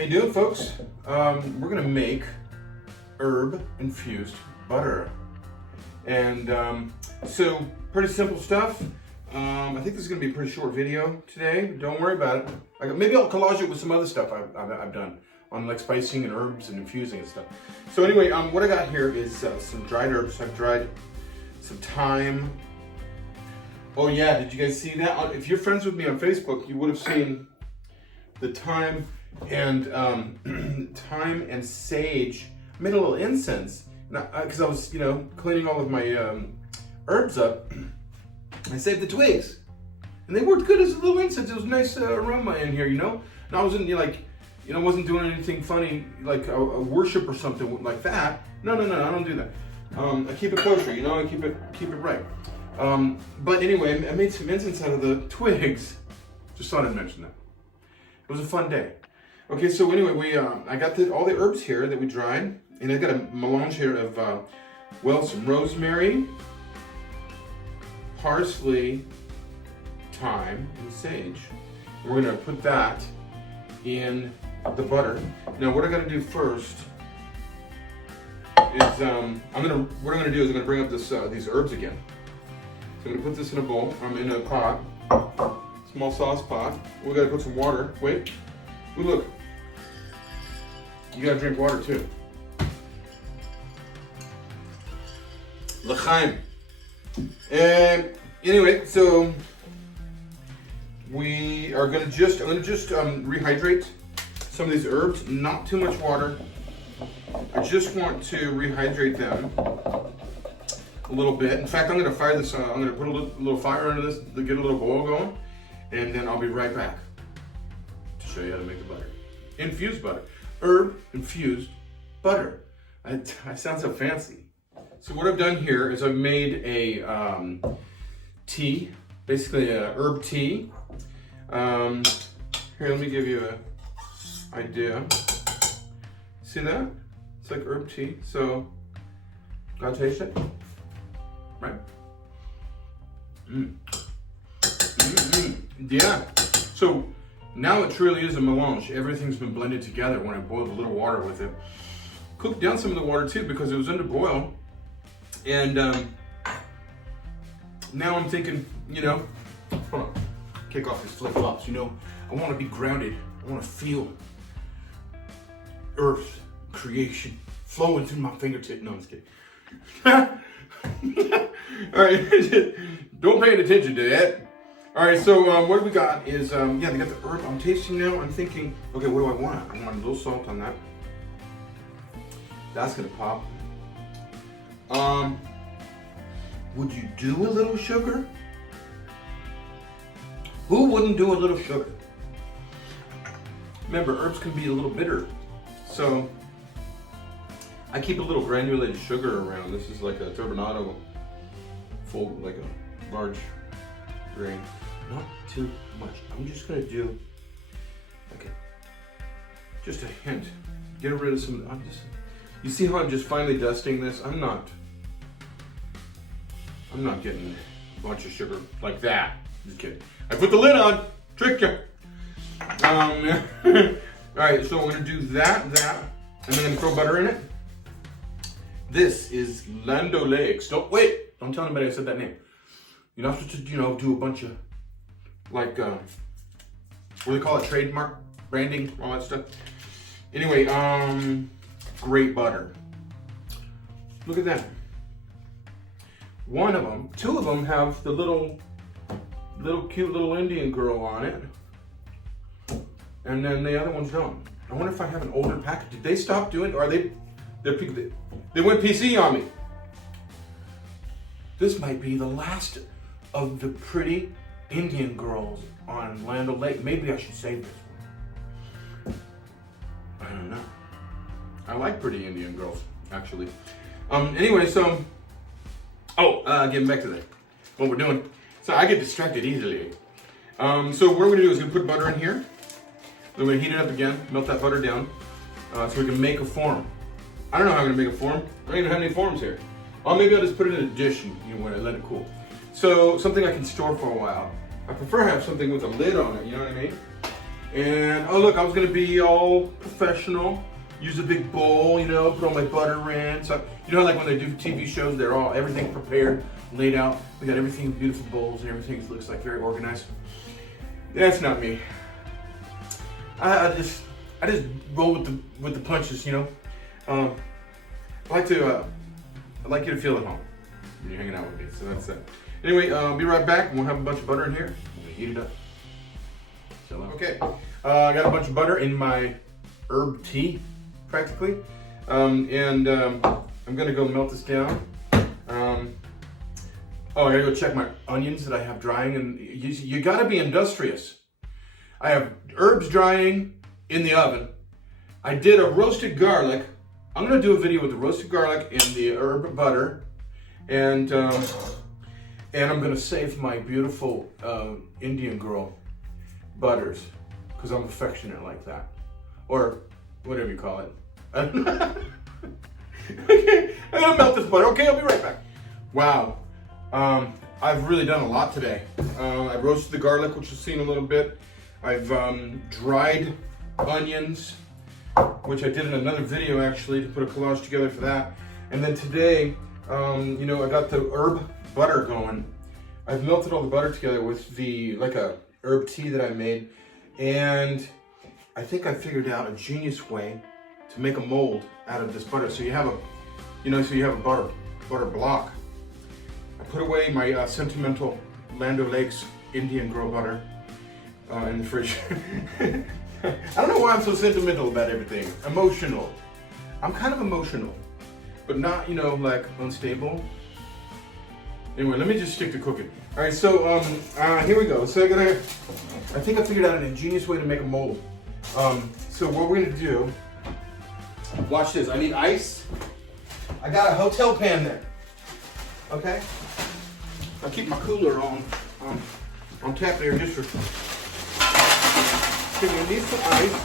How you doing, folks? We're gonna make herb infused butter, and so pretty simple stuff. I think this is gonna be a pretty short video today. Don't worry about it. Maybe I'll collage it with some other stuff I've done on like spicing and herbs and infusing and stuff. So anyway, what I got here is some dried herbs. I've dried some thyme. Oh yeah, did you guys see that? If you're friends with me on Facebook, you would have seen the thyme and thyme and sage. I made a little incense because I was, cleaning all of my herbs up. I saved the twigs, and they worked good as a little incense. It was a nice aroma in here, And I wasn't wasn't doing anything funny like a worship or something like that. No, I don't do that. I keep it kosher, I keep it right. But anyway, I made some incense out of the twigs. Just thought I'd mention that. It was a fun day. Okay, so anyway, I got all the herbs here that we dried, and I got a melange here of some rosemary, parsley, thyme, and sage. We're gonna put that in the butter. Now, what I gotta do first is what I'm gonna do is I'm gonna bring up these herbs again. So I'm gonna put this in a bowl. I'm in a pot, small sauce pot. We gotta put some water. Wait, ooh, look. You gotta drink water too. L'chaim. And anyway, so I'm gonna just rehydrate some of these herbs. Not too much water. I just want to rehydrate them a little bit. In fact, I'm gonna fire this. I'm gonna put a little fire under this to get a little boil going, and then I'll be right back to show you how to make the butter. Infused butter, herb infused butter. I sound so fancy. So what I've done here is I've made a tea, basically a herb tea. Here, let me give you an idea. See that? It's like herb tea. So, gotta taste it. Right? Yeah. So now it truly is a melange. Everything's been blended together when I boiled a little water with it. Cooked down some of the water too because it was under boil. And now I'm thinking, hold on, kick off these flip flops. I want to be grounded. I want to feel earth, creation flowing through my fingertip. No, I'm just kidding. All right, don't pay attention to that. All right, so what we got is, they got the herb. I'm tasting now. I'm thinking, okay, what do I want? I want a little salt on that. That's gonna pop. Would you do a little sugar? Who wouldn't do a little sugar? Remember, herbs can be a little bitter, so I keep a little granulated sugar around. This is like a turbinado, full, like a large grain. Not too much. I'm just gonna do, just a hint. Get rid of some. You see how I'm just finely dusting this? I'm not getting a bunch of sugar like that. Just kidding. I put the lid on. Tricked you. All right, so we're gonna do that, and then I'm gonna throw butter in it. This is Land O'Lakes. Don't tell anybody I said that name. You're not supposed to, do a bunch of like what do they call it? Trademark branding, all that stuff. Anyway, great butter. Look at that. Two of them have the little cute little Indian girl on it, and then the other ones don't. I wonder if I have an older package. Did they stop doing? Or they went PC on me. This might be the last of the pretty Indian girls on Land O'Lakes. Maybe I should save this one. I don't know. I like pretty Indian girls, actually. Anyway, so, getting back to that, what we're doing. So I get distracted easily. So what we're gonna do is gonna put butter in here. Then we're gonna heat it up again, melt that butter down, so we can make a form. I don't know how I'm gonna make a form. I don't even have any forms here. Or maybe I'll just put it in a dish and when I let it cool. So something I can store for a while. I prefer to have something with a lid on it, you know what I mean? And oh look, I was gonna be all professional, use a big bowl, you know, put all my butter in. So you know, like when they do TV shows, they're all everything prepared, laid out. We got everything in beautiful bowls and everything looks like very organized. That's not me. I just roll with the punches, you know. I like you to feel at home when you're hanging out with me. So that's it. Anyway, I'll be right back. We'll have a bunch of butter in here. I'm gonna heat it up. Okay, I got a bunch of butter in my herb tea, practically, and I'm gonna go melt this down. Oh, I gotta go check my onions that I have drying, and you gotta be industrious. I have herbs drying in the oven. I did a roasted garlic. I'm gonna do a video with the roasted garlic and the herb butter, and I'm gonna save my beautiful Indian girl butters, because I'm affectionate like that, or whatever you call it. Okay, I'm gonna melt this butter. Okay, I'll be right back. Wow, I've really done a lot today. I roasted the garlic, which you've seen a little bit. I've dried onions, which I did in another video actually, to put a collage together for that. And then today, you know, I got the herb butter going. I've melted all the butter together with like a herb tea that I made, and I think I figured out a genius way to make a mold out of this butter. So you have a, you know, butter block. I put away my sentimental Land O'Lakes Indian girl butter in the fridge. I don't know why I'm so sentimental about everything. Emotional. I'm kind of emotional, but not, you know, like unstable. Anyway, let me just stick to cooking. All right, so here we go. So I think I figured out an ingenious way to make a mold. So what we're gonna do, watch this. I need ice. I got a hotel pan there. Okay. I'll keep my cooler on tap there just for. So you need some ice.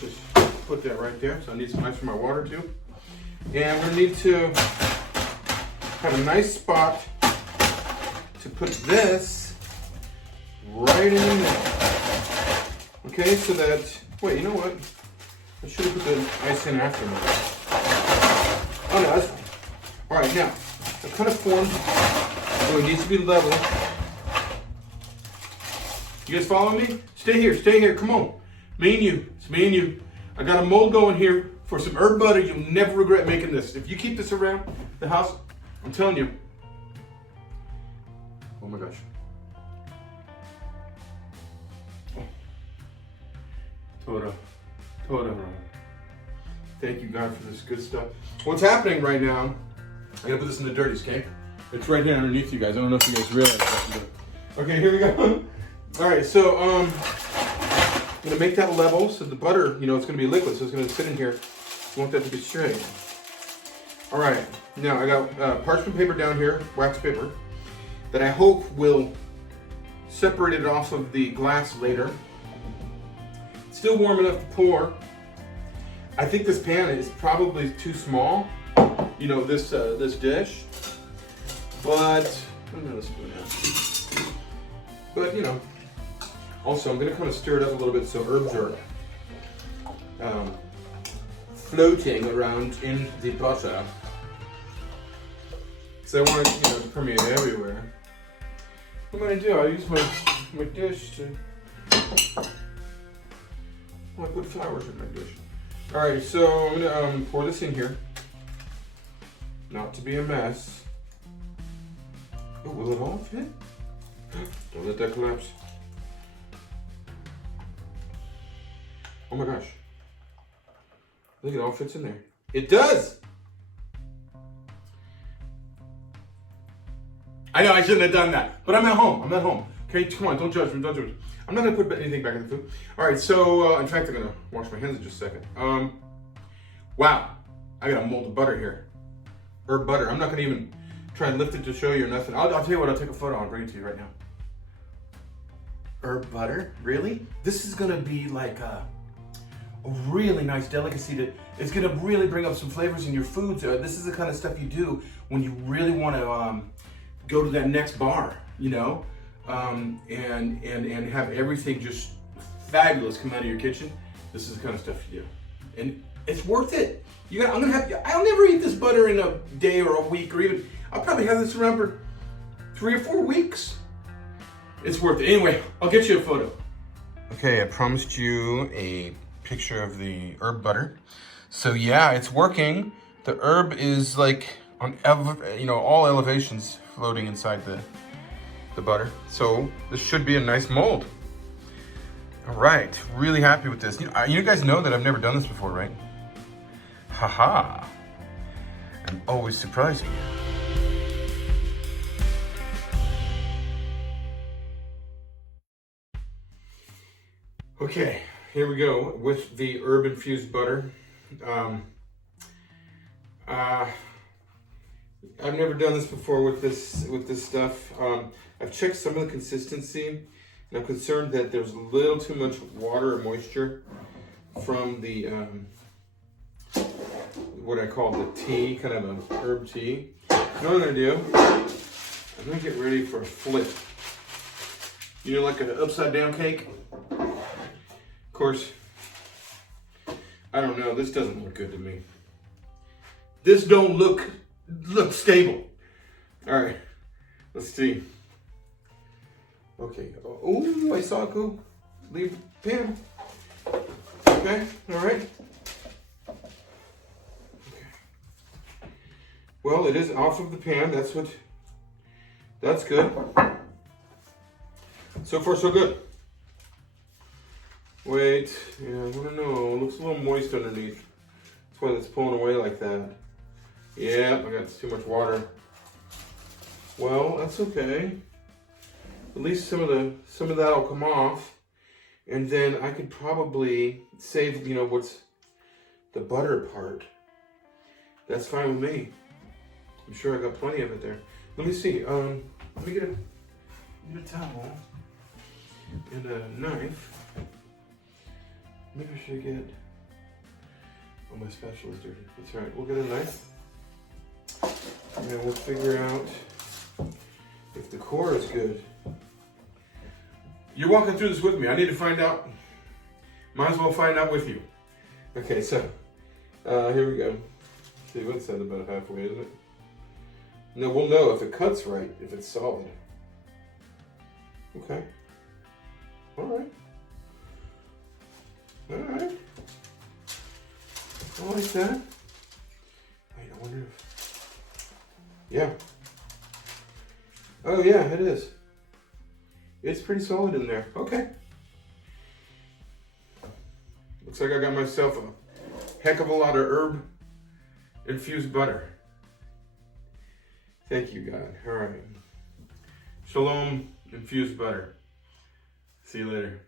Just put that right there. So I need some ice for my water too. And we're gonna need to have a nice spot to put this right in there. Okay, so that, wait, you know what? I should have put the ice in after me. Oh no, that's fine. All right, now, I've kind of formed, so it needs to be level. You guys follow me? Stay here, come on. Me and you, it's me and you. I got a mold going here for some herb butter. You'll never regret making this. If you keep this around the house, I'm telling you. Oh my gosh. Toda. Thank you, God, for this good stuff. What's happening right now, I gotta put this in the dirties, okay? It's right here underneath you guys. I don't know if you guys realize that. Okay, here we go. All right, so I'm gonna make that level so the butter, you know, it's gonna be liquid, so it's gonna sit in here. I want that to be straight. All right, now I got parchment paper down here, wax paper, that I hope will separate it off of the glass later. It's still warm enough to pour. I think this pan is probably too small, you know, this dish, but I'm gonna spoon out. But you know, also I'm gonna kind of stir it up a little bit so herbs are floating around in the butter. So I want it, you know, to permeate everywhere. What am I gonna do? I use my dish to. I put flowers in my dish. All right, so I'm gonna pour this in here. Not to be a mess. Oh, will it all fit? Don't let that collapse. Oh my gosh. I think it all fits in there. It does! I know I shouldn't have done that, but I'm at home. Okay, come on, don't judge me. I'm not gonna put anything back in the food. All right, so in fact, I'm gonna wash my hands in just a second. Wow, I got a mold of butter here. Herb butter. I'm not gonna even try and lift it to show you or nothing. I'll tell you what, I'll take a photo and bring it to you right now. Herb butter, really? This is gonna be like a really nice delicacy that it's gonna really bring up some flavors in your food. This is the kind of stuff you do when you really wanna go to that next bar, you know? And have everything just fabulous come out of your kitchen, this is the kind of stuff you do. And it's worth it. I'll never eat this butter in a day or a week, or even, I'll probably have this around for 3 or 4 weeks. It's worth it. Anyway, I'll get you a photo. Okay, I promised you a picture of the herb butter. So yeah, it's working. The herb is like on all elevations floating inside the butter. So this should be a nice mold. All right, really happy with this. You guys know that I've never done this before, right? Haha. I'm always surprising you. Okay, here we go with the herb infused butter. I've never done this before with this stuff. I've checked some of the consistency, and I'm concerned that there's a little too much water or moisture from the what I call the tea, kind of an herb tea. You know what I'm gonna do? I'm gonna get ready for a flip. Like an upside down cake? Of course, I don't know, this doesn't look good to me. This don't look stable. All right, let's see. Okay, oh, I saw it go. Leave the pan. Okay, all right. Okay. Well, it is off of the pan, that's good. So far, so good. Wait, yeah, I don't know, it looks a little moist underneath. That's why it's pulling away like that. Yeah, I got too much water. Well, that's okay. At least some of that will come off, and then I could probably save, what's the butter part. That's fine with me. I'm sure I got plenty of it there. Let me see. Let me get a towel and a knife. Maybe I should get. Oh, my spatula's dirty. That's all right. We'll get a knife. And then we'll figure out if the core is good. You're walking through this with me. I need to find out. Might as well find out with you. Okay, so here we go. See, what's that, about halfway, isn't it? No, we'll know if it cuts right, if it's solid. Okay. All right. All right. I like that. Wait, I wonder if... Yeah. Oh yeah, it is. It's pretty solid in there. Okay. Looks like I got myself a heck of a lot of herb infused butter. Thank you, God. All right. Shalom infused butter. See you later.